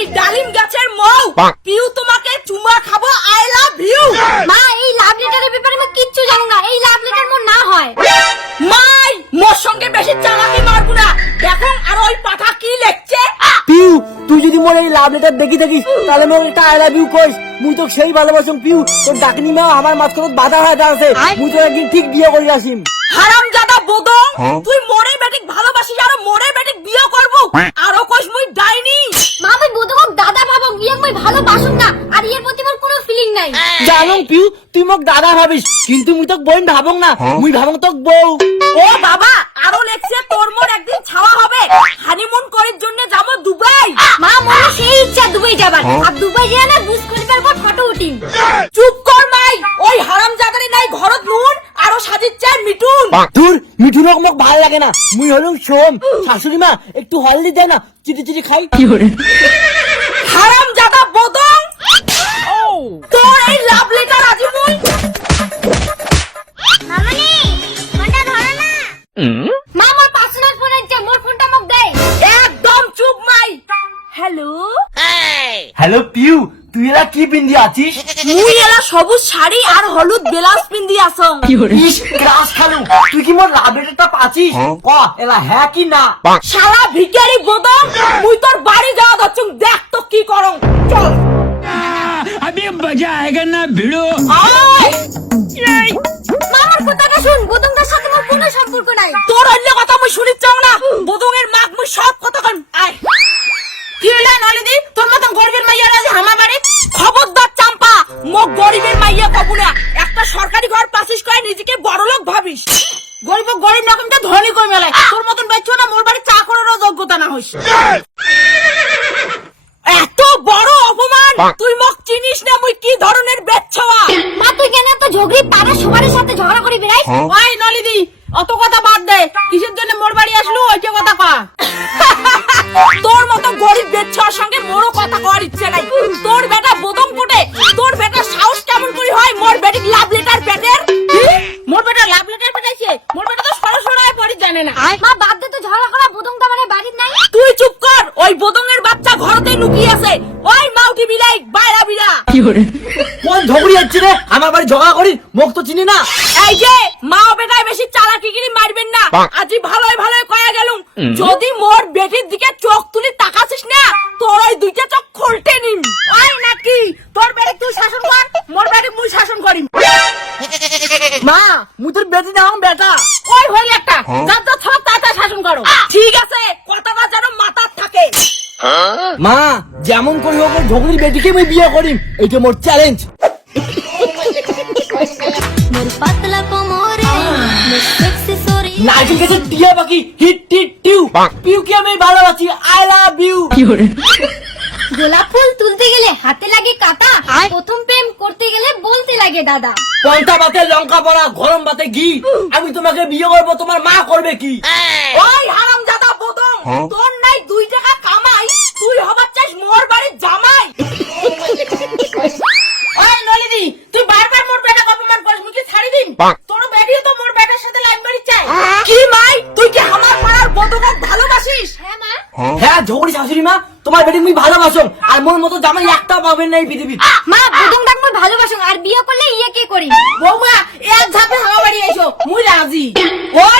আমি ডালিম গাছের মৌ। পিউ তোমাকে চুমা খাব আই লাভ ইউ মা এই লাভ লেটারের ব্যাপারে আমি কিচ্ছু জানি না। এই লাভ লেটার মোর না হয়। মাই মোর সঙ্গে বেশি চালাকি মারবো না। দেখো আর ওই পাঠা কি লিখছে? পিউ তুই যদি মোর এই লাভ লেটার দেখি থাকিস তাহলে মোর একটা আই লাভ ইউ কইস। মুই তো সেই ভালোবাসুম পিউ। তোর ডাকনি মা আমার মাঝখানে বাধা হয়ে আছে মুই তো একদিন ঠিক বিয়ে করে আসিম। হারাম জাদা বদং তুই মোরে বেটিক ভালোবাসিস আর মোরে বেটিক বিয়ে করব। আরও কইস মুই ডাইনি। মা নাই। জানো পিউ তুই মোক দাদা ভাবিস কিন্তু মুই তোক বোন ভাবং না মুই ভাবং তোক বউ। ও বাবা আরও লেখছে তোর মোর একদিন ছাওয়া হবে। হানিমুন করার জন্য যাব দুবাই। মা মনে সেই ইচ্ছা দুবাই যাবার। আর দুবাই যেয়ে না বুঝ ফটো উঠিম। চুপ কর মাই। ওই হারাম জাদারে নাই ঘরত নুন আরও সাজিচ্ছে মিটুন দূর মিঠুন মোক ভালো লাগে না। মুই হলুম সোম। শাশুড়ি মা একটু হলদি দে না চিটি চিটি খাই। হারাম মা আমার পার্সোনাল ফোন মোর ফোনটা মোক একদম চুপ মাই। হ্যালো? হ্যালো পিউ তুই কি পিন্দি আছিস? মুই এরা সবুজ শাড়ি আর হলুদ খালু। তুই কি মোর হ্যাঁ। ক এলা হ্যাঁ কি না? শালা বদম মুই তোর বাড়ি যাওয়া দচ্ছুং দেখ তো কি করং। চল। আমি না ভিড়ো। সম্পর্ক নাই তোর অন্য কথা মুই শুনিত চাও না। বদঙের মাক মুই সব কথা কন। আয়। কি হইলা নলিদি তোর মতন গরিবের মাইয়া আছে হামা বাড়ি? খবরদার চাম্পা মোক গরিবের মাইয়া কবু না। একটা সরকারি ঘর পাসিস করে নিজেকে বড় লোক ভাবিস। গরিব গরিব রকমটা ধনী কই মেলায়? তোর মতন বেচছো না মোর বাড়ি চা করারও যোগ্যতা না হইস। এত বড় অপমান! তুই মোক চিনিস না মুই কি ধরনের বেচ্ছয়া মা তুই কেন তো ঝগড়ি? পাড়া সবার সাথে ঝগড়া করি বেড়াই ওই নলিদি অত কথা বাদ দে। কিসের জন্য মোর বাড়ি আসলো? ওইটা কথা কয়া? তোর মতো গরিব বেচ্ছার সঙ্গে মোরও কথা কওয়ার ইচ্ছে নাই। তোর বেটা বোদম কোটে তোর বেটা সাহস কেমন করে হয়? মোর বেটিক লাভ লেটার পেটের? মোর বেটা লাভ লেটার পেটাইছে? মোর বেটা তো সরাসরি পড়ি জানে না। মা বাদ দে তো ঝগড়া করা বোতমটা মানে বাড়ির নাই। তুই চুপ কর। ওই বোদঙের বাচ্চা ঘরতে লুকিয়ে আছে। ওই মাউটি বিলাই বাইরা বিরা কোন ঝগড়ি হচ্ছে রে। আমার বাড়ি ঝগড়া করি মোক তো চিনি না। এই যে মা বেটায় বেশি চালাকিগিরি মারবেন না। আজি ভালোই ভালোই কয়া গেলুম যদি মোর বেটির দিকে চোখ তুলি তাকাছিস না তোর ওই দুইটা চোখ খুলতে নিম। ওই নাকি? তোর বেটি তুই শাসন কর মোর বেটি মুই শাসন করিম। মা মুই তোর বেটি না বেটা। ওই হইল একটা। যার যা সব তাতা শাসন করো। ঠিক আছে কথাটা যেন মাথার থাকে। মা যেমন করি হোক ঝগড়ির বেটিকে আমি বিয়ে করিম। এইটা মোর চ্যালেঞ্জ পাতলা কোমরে। মোর সেক্সি শরীর নাইটির কাছে টিয়া পাখি হিট টিট টিউ। পিউকে আমি ভালোবাসি আই লাভ ইউ গোলাপ ফুল তুলতে গেলে হাতে লাগে কাটা প্রথম প্রেম করতে গেলে বলতে লাগে দাদা। পন্থা ভাতে লঙ্কা পড়া গরম ভাতে ঘি। আমি তোমাকে বিয়ে করব তোমার মা করবে কি? ওই হারাম জাদা বোদম তোর নাই দুই টাকা কামাই তুই হবার চাস মোর বাড়ির জামাই ওই নলিনী তুই বারবার মোর বেটা অপমান করিস মুই কি ছাড়ি দিন তোর বেটিও তো মোর বেটার সাথে লাইন মারি চাই কি মাই? তুই কি আমার পাড়ার বদকক ভালোবাসিস? হ্যাঁ মা। হ্যাঁ ঝগড়ি শাশুড়ি মা। তোমার বেটি মুই ভালোবাসো। আর মোর মতো জামাই একটা পাবেন না এই পৃথিবীতে। মা বুদুম ডাক মুই ভালোবাসো আর বিয়ে করলে ইয়ে কে করি? বৌমা এক ঝাপে হাওয়া বাড়ি এসো মুই রাজি। ওই